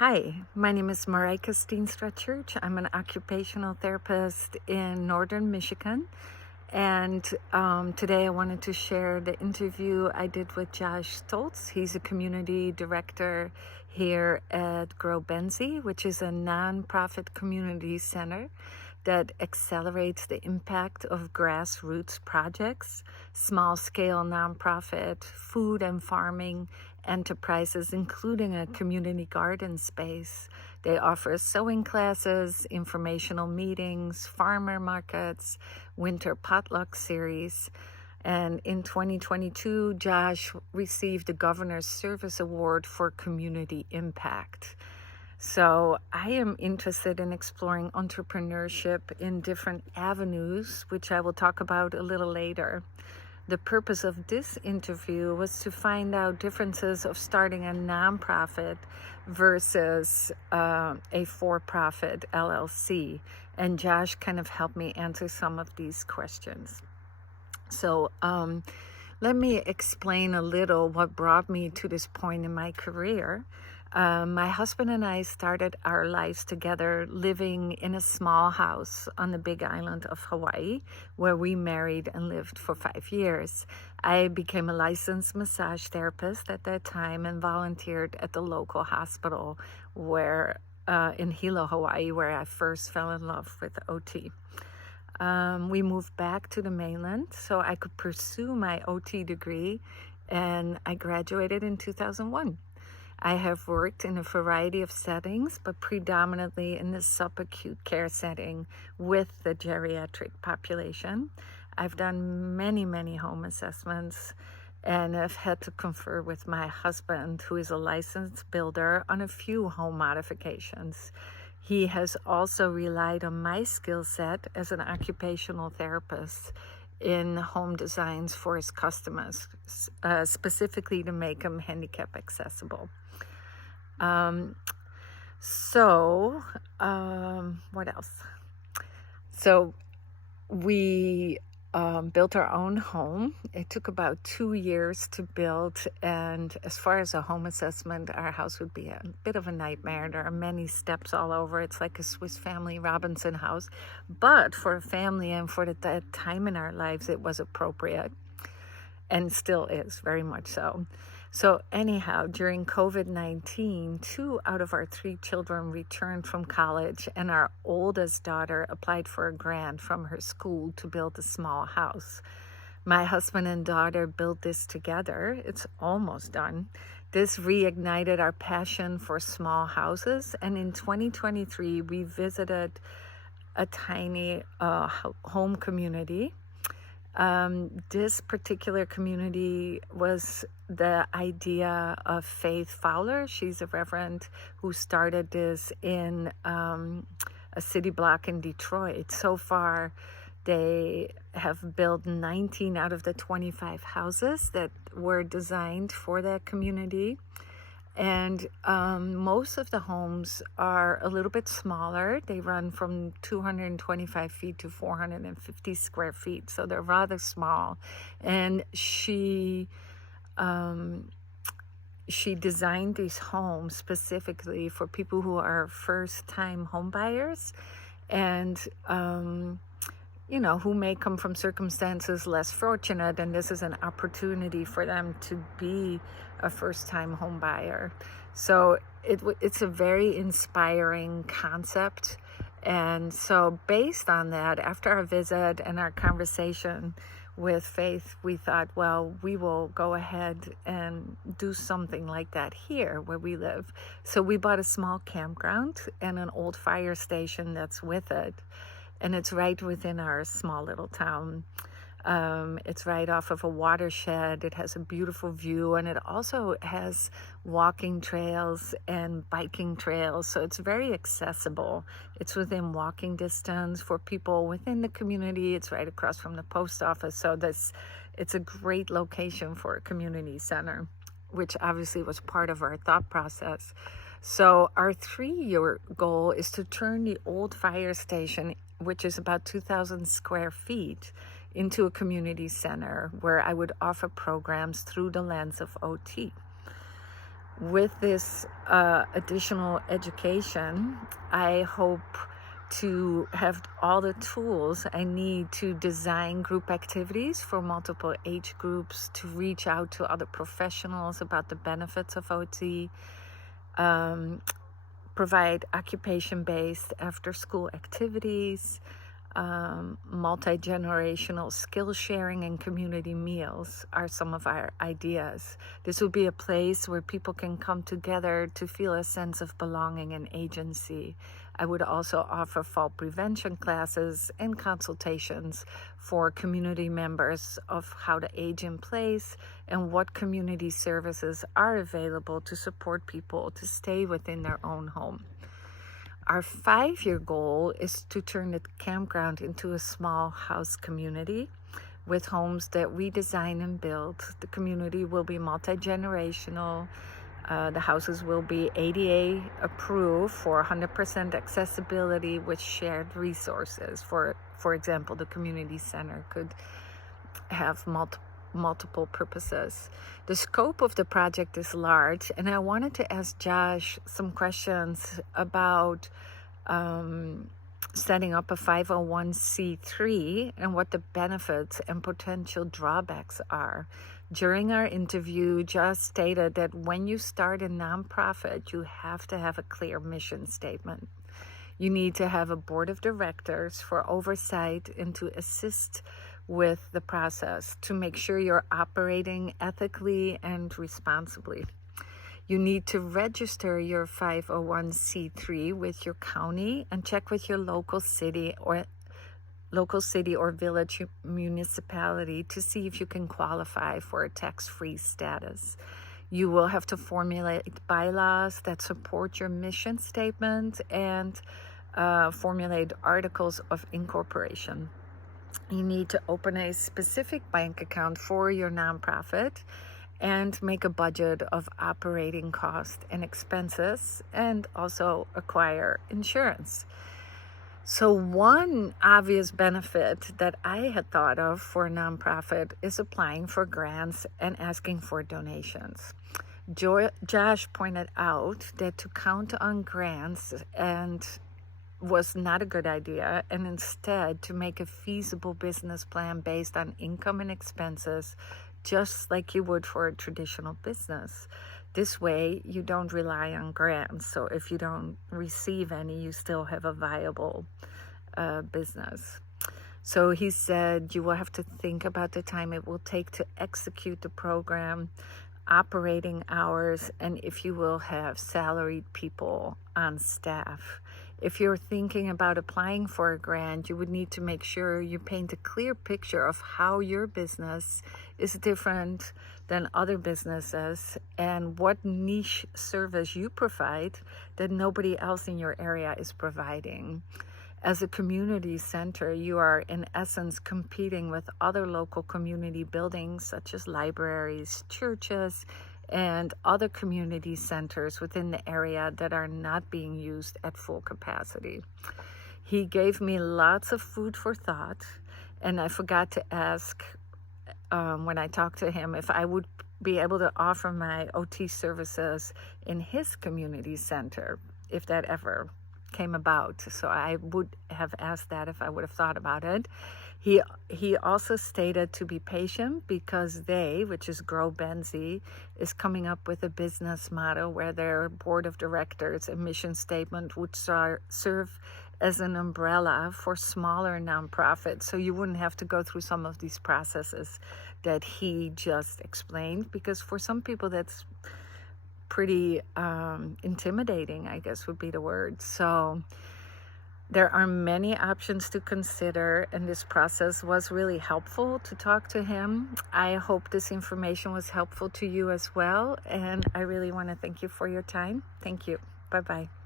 Hi, my name is Marika Steenstra-Church. I'm an occupational therapist in northern Michigan. And today I wanted to share the interview I did with Josh Stoltz. He's a community director here at Grow Benzie, which is a nonprofit community center that accelerates the impact of grassroots projects, small-scale nonprofit, food and farming enterprises, including a community garden space. They offer sewing classes, informational meetings, farmer markets, winter potluck series. And in 2022, Josh received the Governor's Service Award for Community Impact. So I am interested in exploring entrepreneurship in different avenues, which I will talk about a little later. The purpose of this interview was to find out differences of starting a nonprofit versus a for-profit LLC. And Josh kind of helped me answer some of these questions. So let me explain a little what brought me to this point in my career. My husband and I started our lives together living in a small house on the big island of Hawaii, where we married and lived for 5 years. I became a licensed massage therapist at that time and volunteered at the local hospital where in Hilo, Hawaii, where I first fell in love with OT. We moved back to the mainland so I could pursue my OT degree, and I graduated in 2001. I have worked in a variety of settings, but predominantly in the subacute care setting with the geriatric population. I've done many home assessments, and I've had to confer with my husband, who is a licensed builder, on a few home modifications. He has also relied on my skill set as an occupational therapist in home designs for his customers, specifically to make them handicap accessible. What else? So we built our own home. It took about 2 years to build, and as far as a home assessment, our house would be a bit of a nightmare. There are many steps all over. It's like a Swiss Family Robinson house, but for a family and for that time in our lives, it was appropriate, and still is very much so. So anyhow, during COVID-19, 2 out of our 3 children returned from college, and our oldest daughter applied for a grant from her school to build a small house. My husband and daughter built this together. It's almost done. This reignited our passion for small houses, and in 2023, we visited a tiny home community. This particular community was the idea of Faith Fowler. She's a reverend who started this in a city block in Detroit. So far, they have built 19 out of the 25 houses that were designed for that community. And most of the homes are a little bit smaller. They run from 225 feet to 450 square feet, so they're rather small. And she designed these homes specifically for people who are first-time home buyers, and who may come from circumstances less fortunate, and this is an opportunity for them to be a first-time home buyer. So it's a very inspiring concept. And so based on that, after our visit and our conversation with Faith, we thought, well, we will go ahead and do something like that here where we live. So we bought a small campground and an old fire station that's with it. And it's right within our small little town. It's right off of a watershed. It has a beautiful view, and it also has walking trails and biking trails. So it's very accessible. It's within walking distance for people within the community. It's right across from the post office. So it's a great location for a community center, which obviously was part of our thought process. So our 3-year goal is to turn the old fire station, which is about 2,000 square feet, into a community center where I would offer programs through the lens of OT. with this additional education, I hope to have all the tools I need to design group activities for multiple age groups, to reach out to other professionals about the benefits of OT, provide occupation-based after-school activities, multi-generational skill sharing, and community meals are some of our ideas. This will be a place where people can come together to feel a sense of belonging and agency. I would also offer fall prevention classes and consultations for community members of how to age in place and what community services are available to support people to stay within their own home. Our 5-year goal is to turn the campground into a small house community with homes that we design and build. The community will be multi-generational. The houses will be ADA approved for 100% accessibility with shared resources. For example, the community center could have multiple purposes. The scope of the project is large, and I wanted to ask Josh some questions about setting up a 501c3 and what the benefits and potential drawbacks are. During our interview, Josh stated that when you start a nonprofit, you have to have a clear mission statement. You need to have a board of directors for oversight and to assist with the process to make sure you're operating ethically and responsibly. You need to register your 501c3 with your county and check with your local city or village municipality to see if you can qualify for a tax-free status. You will have to formulate bylaws that support your mission statement and formulate articles of incorporation. You need to open a specific bank account for your nonprofit and make a budget of operating costs and expenses, and also acquire insurance. So one obvious benefit that I had thought of for a nonprofit is applying for grants and asking for donations. Josh pointed out that to count on grants was not a good idea, and instead to make a feasible business plan based on income and expenses, just like you would for a traditional business. This way, you don't rely on grants. So if you don't receive any, you still have a viable business. So he said you will have to think about the time it will take to execute the program, operating hours, and if you will have salaried people on staff. If you're thinking about applying for a grant, you would need to make sure you paint a clear picture of how your business is different than other businesses and what niche service you provide that nobody else in your area is providing. As a community center, you are in essence competing with other local community buildings such as libraries, churches, and other community centers within the area that are not being used at full capacity. He gave me lots of food for thought, and I forgot to ask when I talked to him if I would be able to offer my OT services in his community center, if that ever came about. So I would have asked that if I would have thought about it. He also stated to be patient because they, which is Grow Benzie, is coming up with a business model where their board of directors and mission statement would serve as an umbrella for smaller nonprofits. So you wouldn't have to go through some of these processes that he just explained, because for some people that's pretty intimidating, I guess would be the word. So there are many options to consider, and this process was really helpful to talk to him. I hope this information was helpful to you as well, and I really want to thank you for your time. Thank you. Bye-bye.